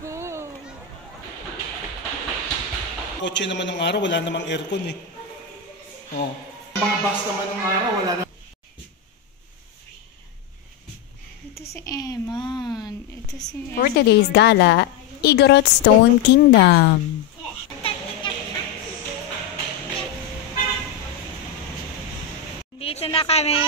ko. Kotse naman ng araw, wala namang aircon eh. Oh. Mga bus naman ng araw, wala na. Ito si Eman. Ito si Eman. For today's gala, Igorot Stone Kingdom. Dito na kami.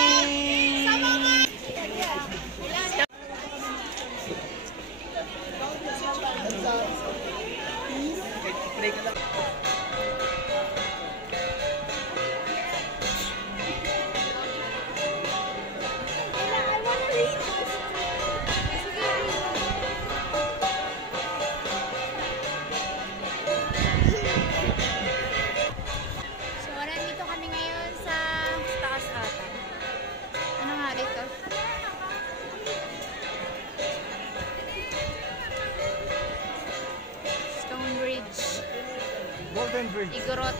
Golden Bridge. Igorot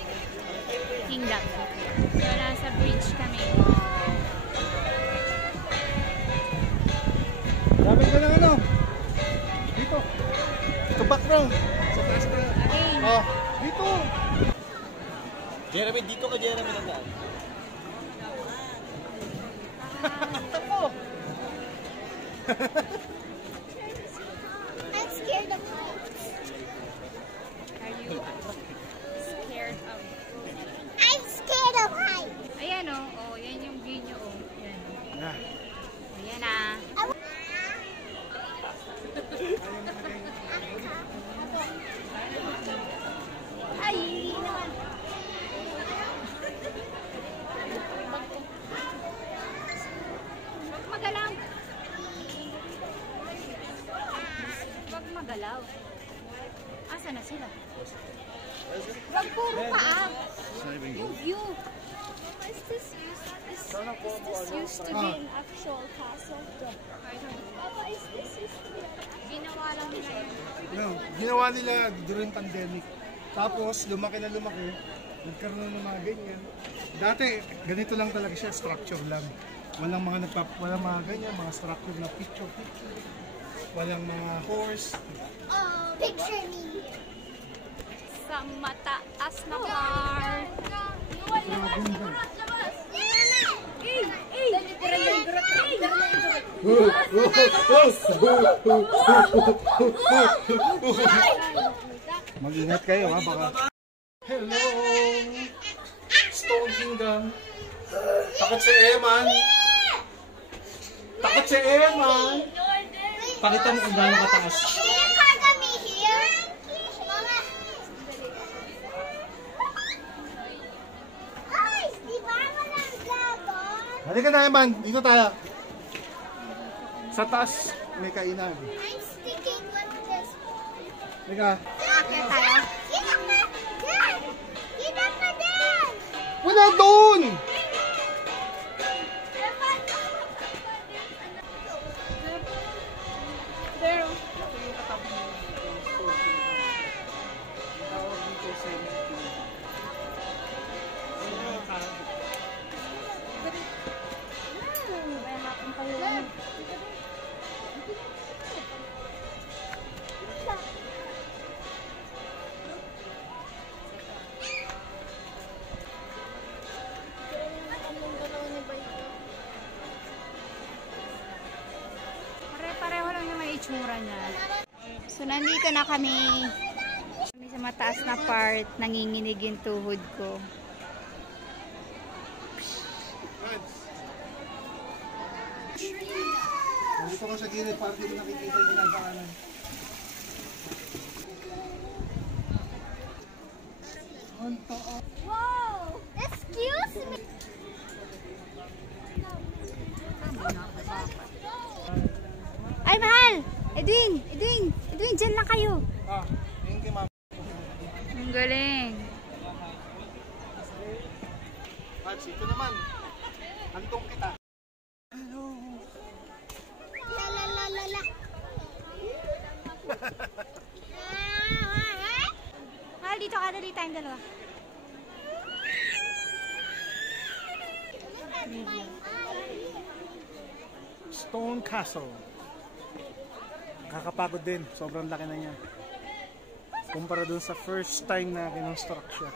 Kingdom. So, nasa bridge kami. Lapit ka ng ano? Dito. Sa background. Sa taas ka. Oh, dito. Jeremy, dito ka Jeremy ng daan. Tapo. I'm scared of heights. Are you scared of? I'm scared of heights. Ayan o. Oh, yan yung view nyo. Oh. Ayan. Yeah. Ayan na. Ay, hindi naman. Huwag magalaw. Huwag magalaw. Asa na sila? Huwag puro paa. Yung view. Is this used to be an actual castle? Papa, is this used to be an actual? Ginawa lang nila yun. No, ginawa nila during pandemic. Tapos, lumaki na lumaki. Nagkaroon ng mga ganyan. Dati, ganito lang talaga siya, structure lang. Walang mga ganyan, mga structure na picture. Walang mga horse. Oh, picture me. Sa mataas na part. Mag-ingat kayo ha, baka. Hello! Stone Kingdom. Takot si Eman. Takot si Eman. Pakita mo kung gaano kataas. Can you cargo me here? Mama. Ay, di ba walang dragon? Halika na Eman, dito tayo. Sa taas, may kainan. I'm sticking with this. Halika. Get up and down! Wala doon! Pero, Pare-pareho lang naman itsura niya. So, nandito na kami. Kami sa mataas na part. Nanginginig yung tuhod ko. Dito ka sa gilid para dito nakikita yung ginagaanan. whoa! Excuse me! Ay, mahal! Edwin! Edwin! Edwin, dyan lang kayo. Ah, yung kay mama. Ang galing. Mads, ito naman. Antong kita. La la la la la. Mahal, dito ka. Dali tayong dalawa. Stone Castle. Nakakapagod din. Sobrang laki na niya. Kumpara dun sa first time na kinonstruct siya.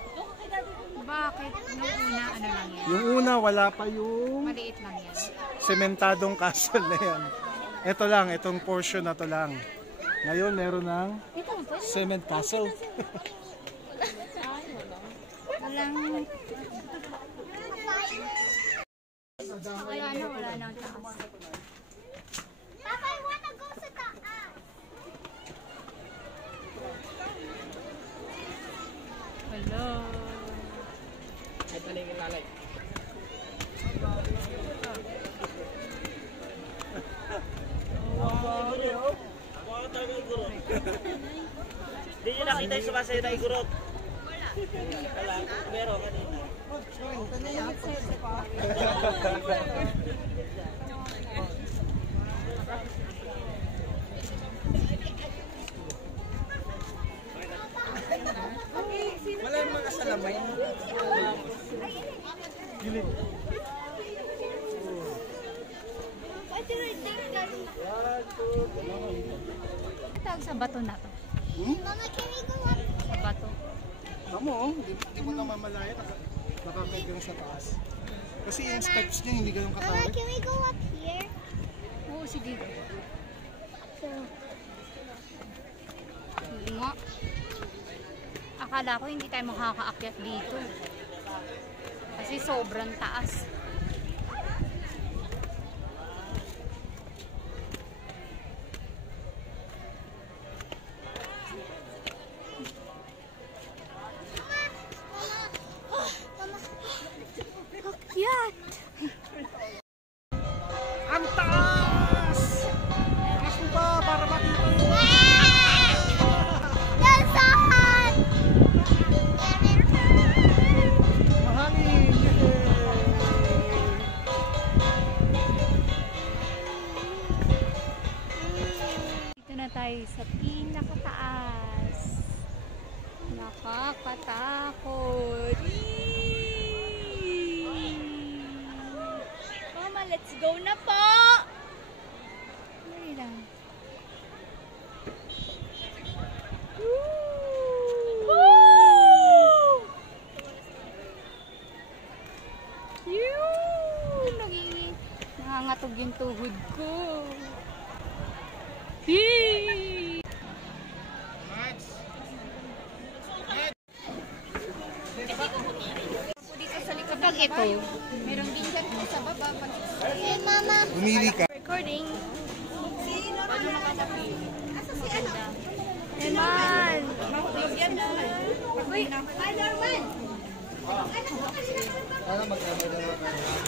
Bakit? Nung una, ano lang yan? Yung una, wala pa yung Maliit lang yan. sementadong castle na yan. Ito lang, itong portion na to lang. Ngayon, meron ng cement castle. Walang... Wala na ang taas. Papa, I wanna go sa taas. Hello. Hindi nyo nakita yung sumasayo na igurot? Wala. Meron kanina. Wala yung mga salamay. Gilid. Tawag sa bato na to. Mama, can we go up? Sa bato. Tamo, hindi mo na mamalaya. Nakakaigang sa taas. Kasi yung steps niya hindi ganun Mama, katarik. can we go up here? Oo, sige. Hindi nga. Akala ko hindi tayo makakaakyat dito. Kasi sobrang taas. Yan! Ang taas! Taas mo ba para makita mo? That's so hot! Mahangin! Dito na tayo sa pinakataas. Nakakatakot. Mama, let's go na po! Dali lang. Nangangatog yung tuhod ko. Yee! Kapag ito, merong din dyan sa baba. Hey, Mama! Umili ka. Recording. Norman! Uy, Hi, Norman! Para magkamay na lang.